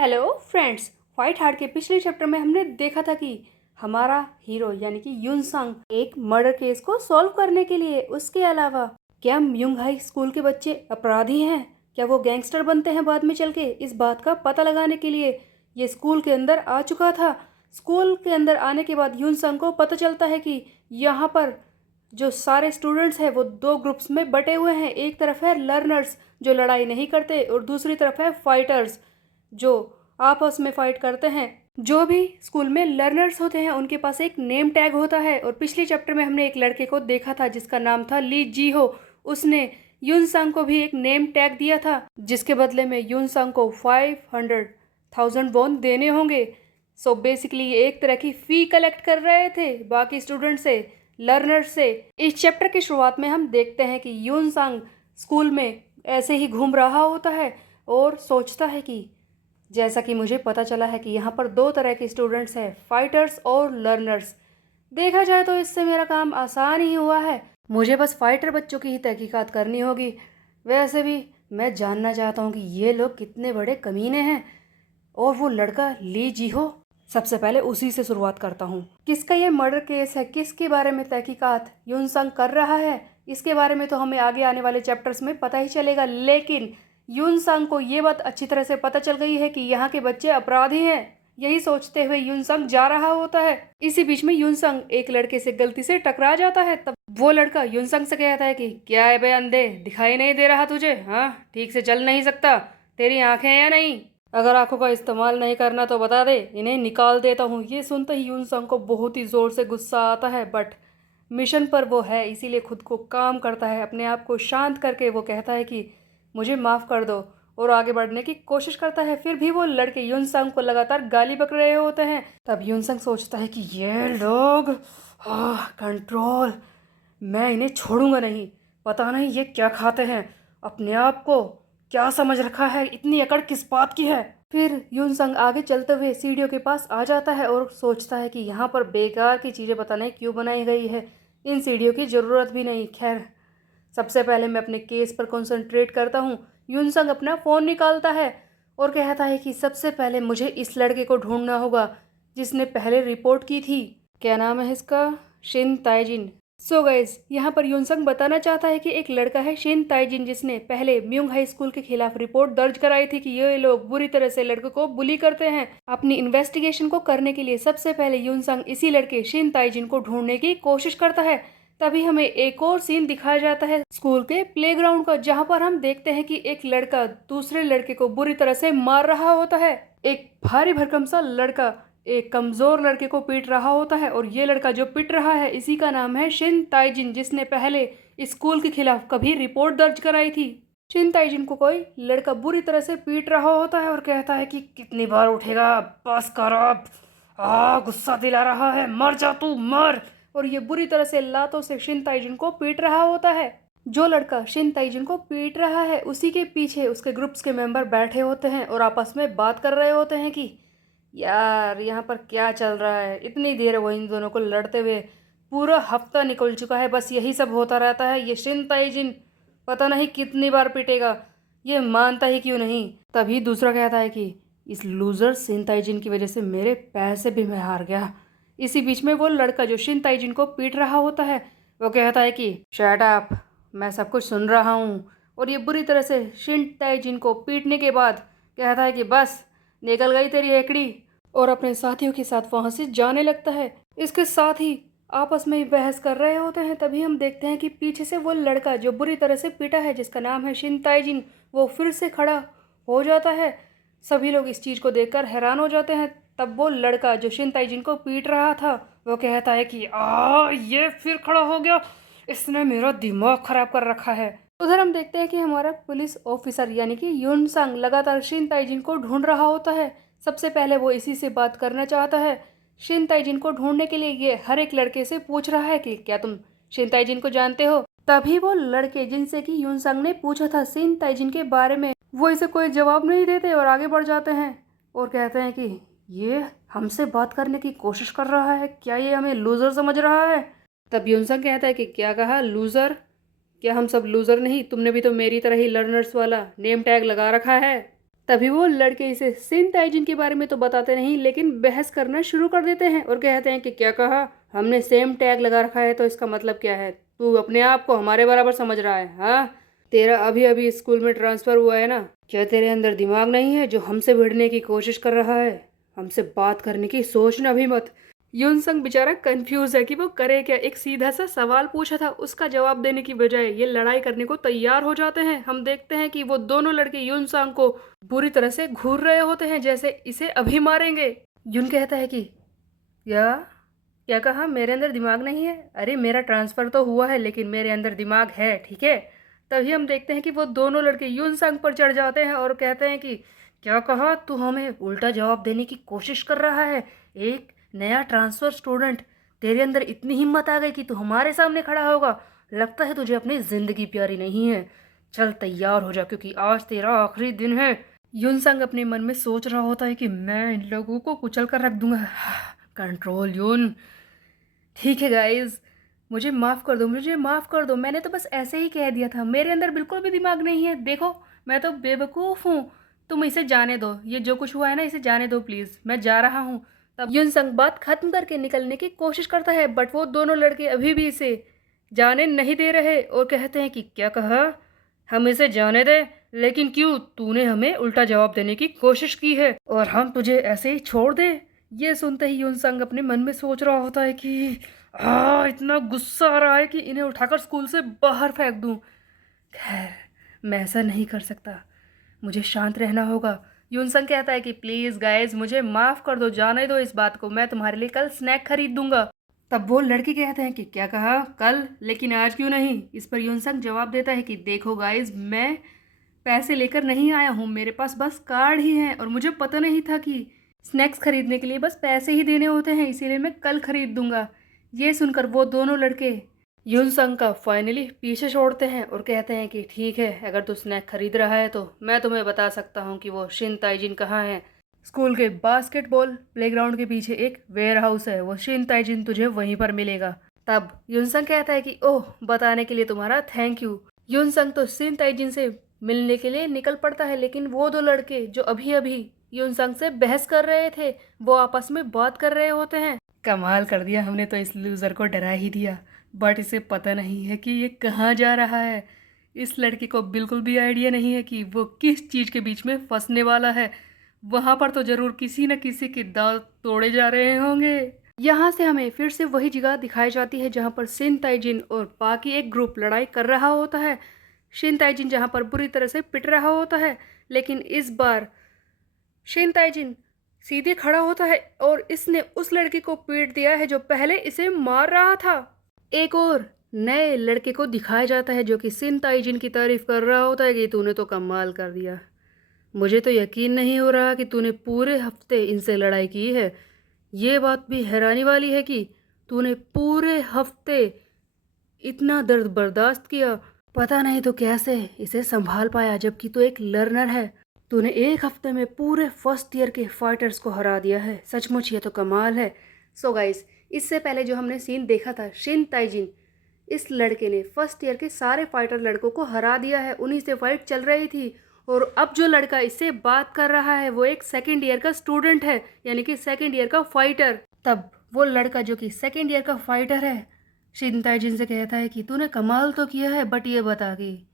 Hello friends. Fight heart के पिछले chapter में हमने देखा था कि हमारा हीरो यानी कि युन संग एक मर्डर केस को सॉल्व करने के लिए उसके अलावा क्या म्यूंग हाई स्कूल के बच्चे अपराधी हैं, क्या वो गैंगस्टर बनते हैं बाद में चल के, इस बात का पता लगाने के लिए ये स्कूल के अंदर आ चुका था। स्कूल के अंदर आने के बाद युन संग को पता चलता है कि यहाँ पर जो सारे स्टूडेंट्स हैं वो दो ग्रुप्स में बटे हुए हैं। एक तरफ है लर्नर्स जो लड़ाई नहीं करते और दूसरी तरफ है फाइटर्स जो आपस में फाइट करते हैं। जो भी स्कूल में लर्नर्स होते हैं उनके पास एक नेम टैग होता है और पिछले चैप्टर में हमने एक लड़के को देखा था जिसका नाम था ली जी हो। उसने युन संग को भी एक नेम टैग दिया था जिसके बदले में युन संग को 500,000 वॉन देने होंगे। सो बेसिकली ये एक तरह की फी कलेक्ट कर रहे थे बाकी स्टूडेंट से, लर्नर से। इस चैप्टर की शुरुआत में हम देखते हैं कि युन संग स्कूल में ऐसे ही घूम रहा होता है और सोचता है कि जैसा कि मुझे पता चला है कि यहाँ पर दो तरह के स्टूडेंट्स हैं, फाइटर्स और लर्नर्स। देखा जाए तो इससे मेरा काम आसान ही हुआ है, मुझे बस फाइटर बच्चों की ही तहकीकात करनी होगी। वैसे भी मैं जानना चाहता हूँ कि ये लोग कितने बड़े कमीने हैं। और वो लड़का ली जी हो, सबसे पहले उसी से शुरुआत करता हूँ। किसका ये मर्डर केस है, किसके बारे में तहकीकात युन संग कर रहा है, इसके बारे में तो हमें आगे आने वाले चैप्टर्स में पता ही चलेगा। लेकिन युन संग को ये बात अच्छी तरह से पता चल गई है कि यहाँ के बच्चे अपराधी हैं। यही सोचते हुए युन संग जा रहा होता है। इसी बीच में युन संग एक लड़के से गलती से टकरा जाता है। तब वो लड़का युन संग से कहता है कि क्या है बे अंधे, दिखाई नहीं दे रहा तुझे? हाँ, ठीक से चल नहीं सकता? तेरी आंखें हैं या नहीं? अगर आंखों का इस्तेमाल नहीं करना तो बता दे, इन्हें निकाल देता हूँ। ये सुनते ही युन संग को बहुत ही जोर से गुस्सा आता है, बट मिशन पर वो है इसीलिए खुद को काम करता है। अपने आप को शांत करके वो कहता है कि मुझे माफ़ कर दो और आगे बढ़ने की कोशिश करता है। फिर भी वो लड़के युन संग को लगातार गाली बक रहे होते हैं। तब युन संग सोचता है कि ये लोग, कंट्रोल, मैं इन्हें छोड़ूंगा नहीं। पता नहीं ये क्या खाते हैं, अपने आप को क्या समझ रखा है, इतनी अकड़ किस बात की है। फिर युन संग आगे चलते हुए सीढ़ियों के पास आ जाता है और सोचता है कि यहाँ पर बेकार की चीज़ें पता नहीं क्यों बनाई गई है, इन सीढ़ियों की ज़रूरत भी नहीं। खैर, सबसे पहले मैं अपने केस पर कंसंट्रेट करता हूँ। युन संग अपना फ़ोन निकालता है और कहता है कि सबसे पहले मुझे इस लड़के को ढूंढना होगा जिसने पहले रिपोर्ट की थी। क्या नाम है इसका? शिन ताइजिन। सो गाइस, यहाँ पर युन संग बताना चाहता है कि एक लड़का है शिन ताइजिन जिसने पहले म्यूंग हाई स्कूल के खिलाफ रिपोर्ट दर्ज कराई थी कि ये लोग बुरी तरह से लड़कों को बुली करते हैं। अपनी इन्वेस्टिगेशन को करने के लिए सबसे पहले युन संग इसी लड़के शिन ताइजिन को ढूंढने की कोशिश करता है। तभी हमें एक और सीन दिखाया जाता है स्कूल के प्लेग्राउंड का, जहाँ पर हम देखते हैं कि एक लड़का दूसरे लड़के को बुरी तरह से मार रहा होता है। एक भारी भरकम सा लड़का एक कमजोर लड़के को पीट रहा होता है और ये लड़का जो पीट रहा है इसी का नाम है शिन ताइजिन, जिसने पहले स्कूल के खिलाफ कभी रिपोर्ट दर्ज कराई थी। शिन ताइजिन को कोई लड़का बुरी तरह से पीट रहा होता है और कहता है कि कितनी बार उठेगा, बस कर अब, गुस्सा दिला रहा है, मर जा तू, मर। और ये बुरी तरह से लातों से शिन ताइजिन को पीट रहा होता है। जो लड़का शिन ताइजिन को पीट रहा है उसी के पीछे उसके ग्रुप्स के मेंबर बैठे होते हैं और आपस में बात कर रहे होते हैं कि यार यहाँ पर क्या चल रहा है, इतनी देर वो इन दोनों को लड़ते हुए, पूरा हफ्ता निकल चुका है, बस यही सब होता रहता है। ये शिन ताइजिन पता नहीं कितनी बार पीटेगा, ये मानता ही क्यों नहीं। तभी दूसरा कहता है कि इस लूजर शिन ताइजिन की वजह से मेरे पैसे भी मैं हार गया। इसी बीच में वो लड़का जो शिन ताइजिन को पीट रहा होता है वो कहता है कि शट अप, मैं सब कुछ सुन रहा हूँ। और ये बुरी तरह से शिन ताइजिन को पीटने के बाद कहता है कि बस निकल गई तेरी हेकड़ी, और अपने साथियों के साथ वहाँ से जाने लगता है। इसके साथ ही आपस में ही बहस कर रहे होते हैं। तभी हम देखते हैं कि पीछे से वो लड़का जो बुरी तरह से पीटा है जिसका नाम है शिन ताइजिन, वो फिर से खड़ा हो जाता है। सभी लोग इस चीज़ को देखकर हैरान हो जाते हैं। तब वो लड़का जो शिन ताइजिन को पीट रहा था वो कहता है कि ये फिर खड़ा हो गया, इसने मेरा दिमाग खराब कर रखा है। उधर हम देखते हैं कि हमारा पुलिस ऑफिसर यानी कि युन संग लगातार शिन ताइजिन को ढूंढ रहा होता है। सबसे पहले वो इसी से बात करना चाहता है। शिन ताइजिन को ढूंढने के लिए ये हर एक लड़के से पूछ रहा है कि क्या तुम शिन ताइजिन को जानते हो। तभी वो लड़के जिनसे कि युन संग ने पूछा था शिन ताइजिन के बारे में, वो इसे कोई जवाब नहीं देते और आगे बढ़ जाते हैं और कहते हैं कि ये हमसे बात करने की कोशिश कर रहा है, क्या ये हमें लूजर समझ रहा है। तब युन संग कहता है कि क्या कहा, लूजर? क्या हम सब लूजर नहीं? तुमने भी तो मेरी तरह ही लर्नर्स वाला नेम टैग लगा रखा है। तभी वो लड़के इसे सिन ताइजिन के बारे में तो बताते नहीं, लेकिन बहस करना शुरू कर देते हैं और कहते हैं कि क्या कहा, हमने सेम टैग लगा रखा है तो इसका मतलब क्या है? तू अपने आप को हमारे बराबर समझ रहा है? हाँ, तेरा अभी अभी स्कूल में ट्रांसफ़र हुआ है ना? क्या तेरे अंदर दिमाग नहीं है जो हमसे भिड़ने की कोशिश कर रहा है? हमसे बात करने की सोचना भी मत। यूनसंग बेचारा कंफ्यूज है कि वो करे क्या। एक सीधा सा सवाल पूछा था, उसका जवाब देने की बजाय ये लड़ाई करने को तैयार हो जाते हैं। हम देखते हैं कि वो दोनों लड़के यूनसंग को बुरी तरह से घूर रहे होते हैं, जैसे इसे अभी मारेंगे। यून कहता है कि क्या क्या कहा, मेरे अंदर दिमाग नहीं है? अरे मेरा ट्रांसफ़र तो हुआ है लेकिन मेरे अंदर दिमाग है, ठीक है? तभी हम देखते हैं कि वो दोनों लड़के यूनसंग पर चढ़ जाते हैं और कहते हैं कि क्या कहा, तू हमें उल्टा जवाब देने की कोशिश कर रहा है? एक नया ट्रांसफ़र स्टूडेंट, तेरे अंदर इतनी हिम्मत आ गई कि तू हमारे सामने खड़ा होगा? लगता है तुझे अपनी ज़िंदगी प्यारी नहीं है। चल तैयार हो जा क्योंकि आज तेरा आखिरी दिन है। यूनसंग अपने मन में सोच रहा होता है कि मैं इन लोगों को कुचल कर रख दूंगा। कंट्रोल यून। ठीक है गाइस, मुझे माफ़ कर दो, मुझे माफ़ कर दो। मैंने तो बस ऐसे ही कह दिया था, मेरे अंदर बिल्कुल भी दिमाग नहीं है। देखो मैं तो बेवकूफ़ हूँ। तुम इसे जाने दो, ये जो कुछ हुआ है ना इसे जाने दो प्लीज़, मैं जा रहा हूँ। तब युनसंग बात खत्म करके निकलने की कोशिश करता है, बट वो दोनों लड़के अभी भी इसे जाने नहीं दे रहे और कहते हैं कि क्या कहा, हम इसे जाने दें? लेकिन क्यों? तूने हमें उल्टा जवाब देने की कोशिश की है और हम तुझे ऐसे ही छोड़ दें? ये सुनते ही युनसंग अपने मन में सोच रहा होता है कि इतना गुस्सा आ रहा है कि इन्हें उठाकर स्कूल से बाहर फेंक दूं। खैर, मैं ऐसा नहीं कर सकता, मुझे शांत रहना होगा। युनसंग कहता है कि प्लीज़ गाइस मुझे माफ़ कर दो, जाने दो इस बात को, मैं तुम्हारे लिए कल स्नैक खरीद दूंगा। तब वो लड़के कहते हैं कि क्या कहा, कल? लेकिन आज क्यों नहीं? इस पर युनसंग जवाब देता है कि देखो गाइस, मैं पैसे लेकर नहीं आया हूँ, मेरे पास बस कार्ड ही है और मुझे पता नहीं था कि स्नैक्स खरीदने के लिए बस पैसे ही देने होते हैं, इसीलिए मैं कल खरीद दूंगा। ये सुनकर वो दोनों लड़के युनसंग का फाइनली पीछे छोड़ते हैं और कहते हैं कि ठीक है, अगर तू स्नैक खरीद रहा है तो मैं तुम्हें बता सकता हूँ कि वो शिन ताइजिन कहाँ है। स्कूल के बास्केटबॉल प्लेग्राउंड के पीछे एक वेयर हाउस है, वो शिन ताइजिन तुझे वहीं पर मिलेगा। तब युनसंग कहता है कि ओह, बताने के लिए तुम्हारा थैंक यू। युनसंग तो शिन ताइजिन से मिलने के लिए निकल पड़ता है, लेकिन वो दो लड़के जो अभी अभी युनसंग से बहस कर रहे थे वो आपस में बात कर रहे होते हैं। कमाल कर दिया हमने तो, इस लूज़र को डरा ही दिया, बट इसे पता नहीं है कि ये कहाँ जा रहा है। इस लड़के को बिल्कुल भी आइडिया नहीं है कि वो किस चीज़ के बीच में फंसने वाला है। वहाँ पर तो ज़रूर किसी न किसी के दांत तोड़े जा रहे होंगे। यहाँ से हमें फिर से वही जगह दिखाई जाती है जहाँ पर शिन ताइजिन और बाकी एक ग्रुप लड़ाई कर रहा होता है। शिन ताइजिन जहाँ पर बुरी तरह से पिट रहा होता है, लेकिन इस बार शिन ताइजिन सीधे खड़ा होता है और इसने उस लड़के को पीट दिया है जो पहले इसे मार रहा था। एक और नए लड़के को दिखाया जाता है जो कि शिन ताइजिन की तारीफ कर रहा होता है कि तूने तो कमाल कर दिया, मुझे तो यकीन नहीं हो रहा कि तूने पूरे हफ्ते इनसे लड़ाई की है। ये बात भी हैरानी वाली है कि तूने पूरे हफ्ते इतना दर्द बर्दाश्त किया, पता नहीं तो कैसे इसे संभाल पाया, जबकि तू एक लर्नर है। तूने एक हफ्ते में पूरे फर्स्ट ईयर के फाइटर्स को हरा दिया है, सचमुच ये तो कमाल है। सो गाइस, इससे पहले जो हमने सीन देखा था, शिन ताइजिन इस लड़के ने फर्स्ट ईयर के सारे फाइटर लड़कों को हरा दिया है, उन्हीं से फाइट चल रही थी। और अब जो लड़का इससे बात कर रहा है वो एक सेकेंड ईयर का स्टूडेंट है, यानी कि सेकेंड ईयर का फाइटर। तब वो लड़का जो कि सेकेंड ईयर का फाइटर है शिन ताइजिन से कहता है कि तूने कमाल तो किया है, बट ये बता कि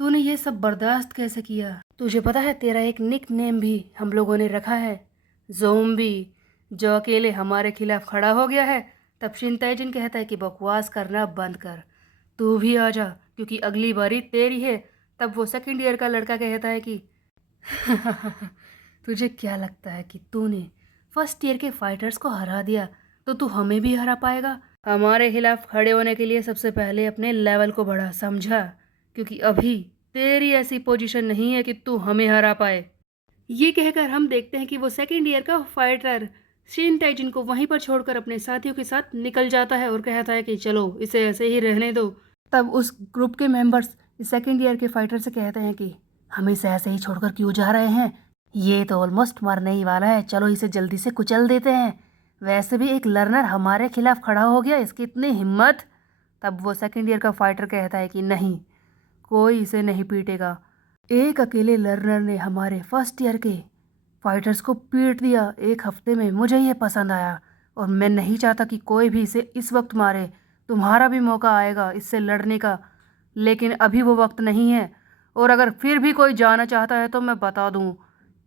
तूने ये सब बर्दाश्त कैसे किया? तुझे पता है तेरा एक निक नेम भी हम लोगों ने रखा है, ज़ोंबी, जो अकेले हमारे खिलाफ खड़ा हो गया है। तब शिन ताइजिन कहता है कि बकवास करना बंद कर, तू भी आ जा क्योंकि अगली बारी तेरी है। तब वो सेकंड ईयर का लड़का कहता है कि तुझे क्या लगता है कि तूने फर्स्ट ईयर के फाइटर्स को हरा दिया तो तू हमें भी हरा पाएगा? हमारे खिलाफ खड़े होने के लिए सबसे पहले अपने लेवल को बढ़ा, समझा? क्योंकि अभी तेरी ऐसी पोजीशन नहीं है कि तू हमें हरा पाए। ये कहकर हम देखते हैं कि वो सेकेंड ईयर का फाइटर शिन ताइजिन को वहीं पर छोड़कर अपने साथियों के साथ निकल जाता है और कहता है कि चलो इसे ऐसे ही रहने दो। तब उस ग्रुप के मेंबर्स सेकेंड ईयर के फाइटर से कहते हैं कि हम इसे ऐसे ही छोड़कर क्यों जा रहे हैं, ये तो ऑलमोस्ट मरने ही वाला है, चलो इसे जल्दी से कुचल देते हैं। वैसे भी एक लर्नर हमारे खिलाफ खड़ा हो गया, इसकी इतनी हिम्मत। तब वो सेकेंड ईयर का फाइटर कहता है कि नहीं, कोई इसे नहीं पीटेगा, एक अकेले लर्नर ने हमारे फर्स्ट ईयर के फाइटर्स को पीट दिया 1 हफ्ते में। मुझे ये पसंद आया और मैं नहीं चाहता कि कोई भी इसे इस वक्त मारे। तुम्हारा भी मौका आएगा इससे लड़ने का, लेकिन अभी वो वक्त नहीं है। और अगर फिर भी कोई जाना चाहता है तो मैं बता दूं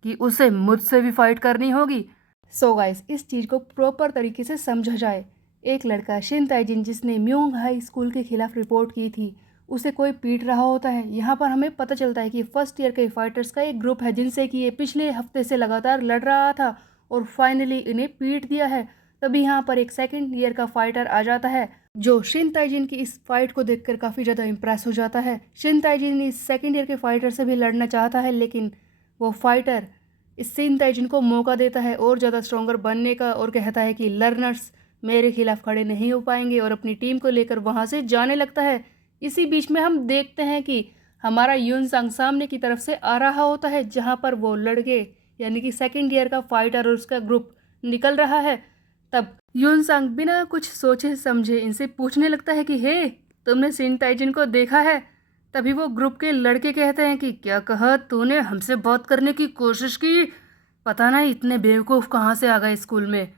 कि उसे मुझसे भी फाइट करनी होगी। सो गाइस, इस चीज़ को प्रॉपर तरीके से समझा जाए। एक लड़का शिन ताइजिन जिसने म्योंग हाई स्कूल के खिलाफ रिपोर्ट की थी, उसे कोई पीट रहा होता है। यहाँ पर हमें पता चलता है कि फर्स्ट ईयर के फाइटर्स का एक ग्रुप है जिनसे कि ये पिछले हफ्ते से लगातार लड़ रहा था और फाइनली इन्हें पीट दिया है। तभी यहाँ पर एक सेकंड ईयर का फाइटर आ जाता है जो शिन ताइजिन की इस फाइट को देखकर काफ़ी ज़्यादा इम्प्रेस हो जाता है। शिन ताइजिन इस सेकंड ईयर के फाइटर से भी लड़ना चाहता है, लेकिन वो फाइटर इस शिन ताइजिन को मौका देता है और ज़्यादा स्ट्रॉन्गर बनने का और कहता है कि लर्नर्स मेरे खिलाफ खड़े नहीं हो पाएंगे और अपनी टीम को लेकर वहाँ से जाने लगता है। इसी बीच में हम देखते हैं कि हमारा यूनसांग सामने की तरफ से आ रहा होता है, जहाँ पर वो लड़के यानी कि सेकंड ईयर का फाइटर और उसका ग्रुप निकल रहा है। तब यूनसांग बिना कुछ सोचे समझे इनसे पूछने लगता है कि हे, तुमने शिन ताइजिन को देखा है? तभी वो ग्रुप के लड़के कहते हैं कि क्या कहा तूने? हमसे बात करने की कोशिश की? पता नहीं इतने बेवकूफ़ कहाँ से आ गए स्कूल में।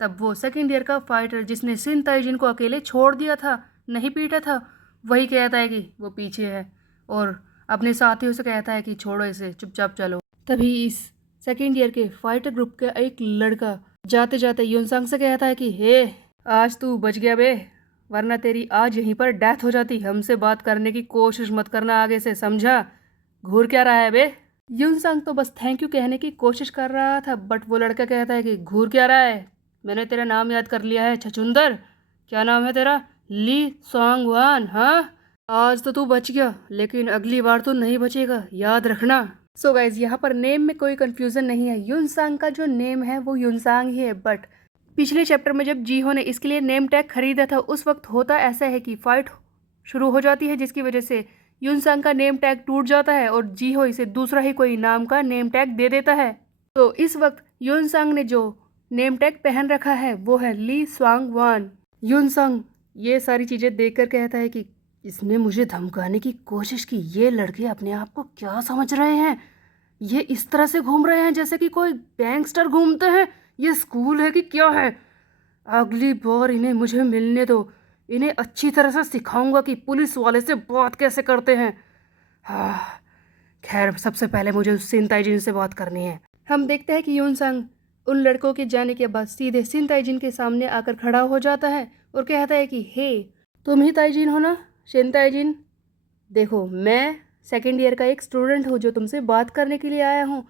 तब वो सेकंड ईयर का फाइटर जिसने शिन ताइजिन को अकेले छोड़ दिया था, नहीं पीटा था, वही कहता है कि वो पीछे है और अपने साथियों से कहता है कि छोड़ो इसे, चुपचाप चलो। तभी इस सेकंड ईयर के फाइटर ग्रुप का एक लड़का जाते जाते यूनसांग से कहता है कि हे, आज तू बच गया बे, वरना तेरी आज यहीं पर डेथ हो जाती। हमसे बात करने की कोशिश मत करना आगे से, समझा? घूर क्या रहा है बे? यूनसांग तो बस थैंक यू कहने की कोशिश कर रहा था, बट वो लड़का कहता है कि घूर क्या रहा है? मैंने तेरा नाम याद कर लिया है, छछुंदर। क्या नाम है तेरा? ली सॉन्ग वान। हाँ, आज तो तू बच गया, लेकिन अगली बार तो नहीं बचेगा, याद रखना। सो गाइज, यहाँ पर नेम में कोई कंफ्यूजन नहीं है। यूनसांग का जो नेम है वो यूनसांग ही है, बट पिछले चैप्टर में जब जीहो ने इसके लिए नेम टैग खरीदा था, उस वक्त होता ऐसा है कि फाइट शुरू हो जाती है, जिसकी वजह से यूनसांग का नेम टैग टूट जाता है और जीहो इसे दूसरा ही कोई नाम का नेम टैग दे देता है। तो इस वक्त यूनसांग ने जो नेम टैग पहन रखा है वो है ली स्वांग वान। यूनसांग ये सारी चीज़ें देखकर कहता है कि इसने मुझे धमकाने की कोशिश की। ये लड़के अपने आप को क्या समझ रहे हैं? ये इस तरह से घूम रहे हैं जैसे कि कोई गैंगस्टर घूमते हैं। ये स्कूल है कि क्या है? अगली बार इन्हें मुझे मिलने दो, इन्हें अच्छी तरह से सिखाऊंगा कि पुलिस वाले से बात कैसे करते हैं। हाँ, खैर सबसे पहले मुझे उस शिन ताइजिन से बात करनी है। हम देखते हैं कि यूनसांग उन लड़कों के जाने के बाद सीधे शिन ताइजिन के सामने आकर खड़ा हो जाता है और कहता है कि हे, तुम ही ताइजिन हो ना? शिन ताइजिन, देखो मैं सेकेंड ईयर का एक स्टूडेंट हूँ जो तुमसे बात करने के लिए आया हूँ।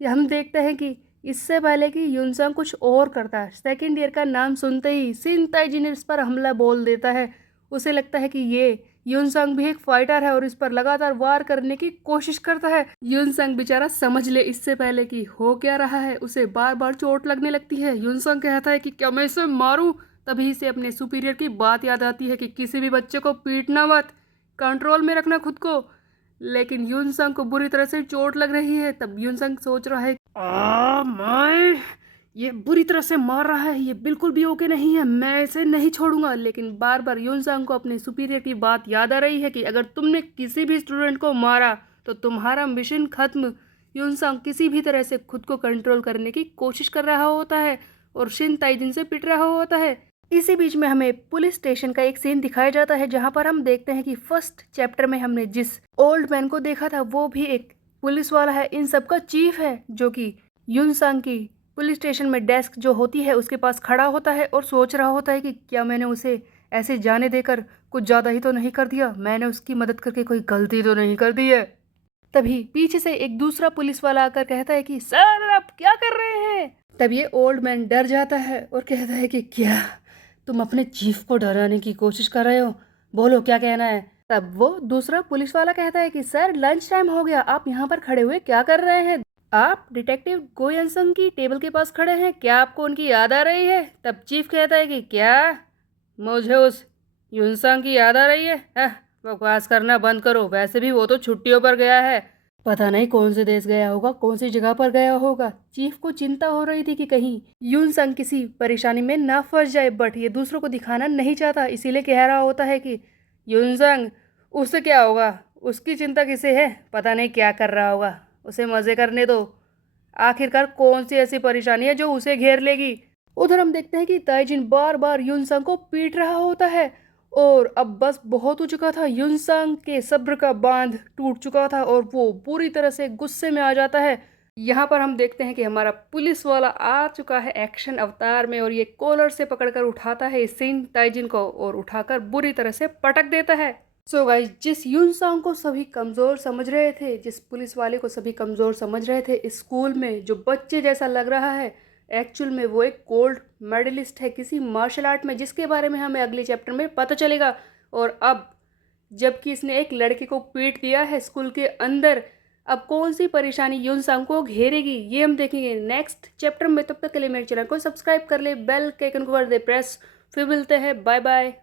हम देखते हैं कि इससे पहले कि यूनसांग कुछ और करता है, सेकेंड ईयर का नाम सुनते ही शिन ताइजिन इस पर हमला बोल देता है। उसे लगता है कि ये यूनसांग भी एक फाइटर है और इस पर लगातार वार करने की कोशिश करता है। यूनसांग बेचारा समझ ले इससे पहले कि हो क्या रहा है, उसे बार बार चोट लगने लगती है। यूनसांग कहता है कि क्या मैं इसे मारूं? तभी से अपने सुपीरियर की बात याद आती है कि किसी भी बच्चे को पीटना मत, कंट्रोल में रखना खुद को। लेकिन यूनसांग को बुरी तरह से चोट लग रही है। तब यूनसांग सोच रहा है मैं ये बुरी तरह से मार रहा है, ये बिल्कुल भी ओके नहीं है, मैं इसे नहीं छोड़ूंगा। लेकिन बार बार यूनसांग को अपने सुपीरियर की बात याद आ रही है कि अगर तुमने किसी भी स्टूडेंट को मारा तो तुम्हारा मिशन खत्म। यूनसांग किसी भी तरह से खुद को कंट्रोल करने की कोशिश कर रहा होता है और शिन ताइजिन से पिट रहा होता है। इसी बीच में हमें पुलिस स्टेशन का एक सीन दिखाया जाता है, जहां पर हम देखते हैं कि फर्स्ट चैप्टर में हमने जिस ओल्ड मैन को देखा था वो भी एक पुलिस वाला है, इन सब का चीफ है, जो कि यूनसांग की पुलिस स्टेशन में डेस्क जो होती है उसके पास खड़ा होता है और सोच रहा होता है कि क्या मैंने उसे ऐसे जाने देकर कुछ ज़्यादा ही तो नहीं कर दिया, मैंने उसकी मदद करके कोई गलती तो नहीं कर दी है। तभी पीछे से एक दूसरा पुलिस वाला आकर कहता है कि सर आप क्या कर रहे हैं? तब ये ओल्ड मैन डर जाता है और कहता है कि क्या तुम अपने चीफ को डराने की कोशिश कर रहे हो? बोलो क्या कहना है? तब वो दूसरा पुलिस वाला कहता है कि सर लंच टाइम हो गया, आप यहाँ पर खड़े हुए क्या कर रहे हैं? आप डिटेक्टिव गो यनसंग की टेबल के पास खड़े हैं, क्या आपको उनकी याद आ रही है? तब चीफ कहता है कि क्या मुझे उस युनसंग की याद आ रही है? बकवास करना बंद करो, वैसे भी वो तो छुट्टियों पर गया है, पता नहीं कौन से देश गया होगा, कौन सी जगह पर गया होगा। चीफ को चिंता हो रही थी कि कहीं यूनसंग किसी परेशानी में ना फंस जाए, बट ये दूसरों को दिखाना नहीं चाहता, इसीलिए कह रहा होता है कि यूनसंग उससे क्या होगा, उसकी चिंता किसे है, पता नहीं क्या कर रहा होगा, उसे मजे करने दो। आखिरकार कौन सी ऐसी परेशानी है जो उसे घेर लेगी। उधर हम देखते हैं कि ताइजिन बार बार युनसंग को पीट रहा होता है और अब बस बहुत हो चुका था। युनसंग के सब्र का बांध टूट चुका था और वो पूरी तरह से गुस्से में आ जाता है। यहाँ पर हम देखते हैं कि हमारा पुलिस वाला आ चुका है एक्शन अवतार में और ये कॉलर से पकड़कर उठाता है सिन ताइजिन को और उठाकर बुरी तरह से पटक देता है। सो गाइस, जिस युनसंग को सभी कमजोर समझ रहे थे, जिस पुलिस वाले को सभी कमजोर समझ रहे थे, स्कूल में जो बच्चे जैसा लग रहा है, एक्चुअल में वो एक गोल्ड मेडलिस्ट है किसी मार्शल आर्ट में, जिसके बारे में हमें अगले चैप्टर में पता चलेगा। और अब जबकि इसने एक लड़के को पीट दिया है स्कूल के अंदर, अब कौन सी परेशानी युनसंग को घेरेगी ये हम देखेंगे नेक्स्ट चैप्टर में। तब तक के लिए मेरे चैनल को सब्सक्राइब कर ले, बेल के आइकन को कर दे प्रेस। फिर मिलते हैं, बाय बाय।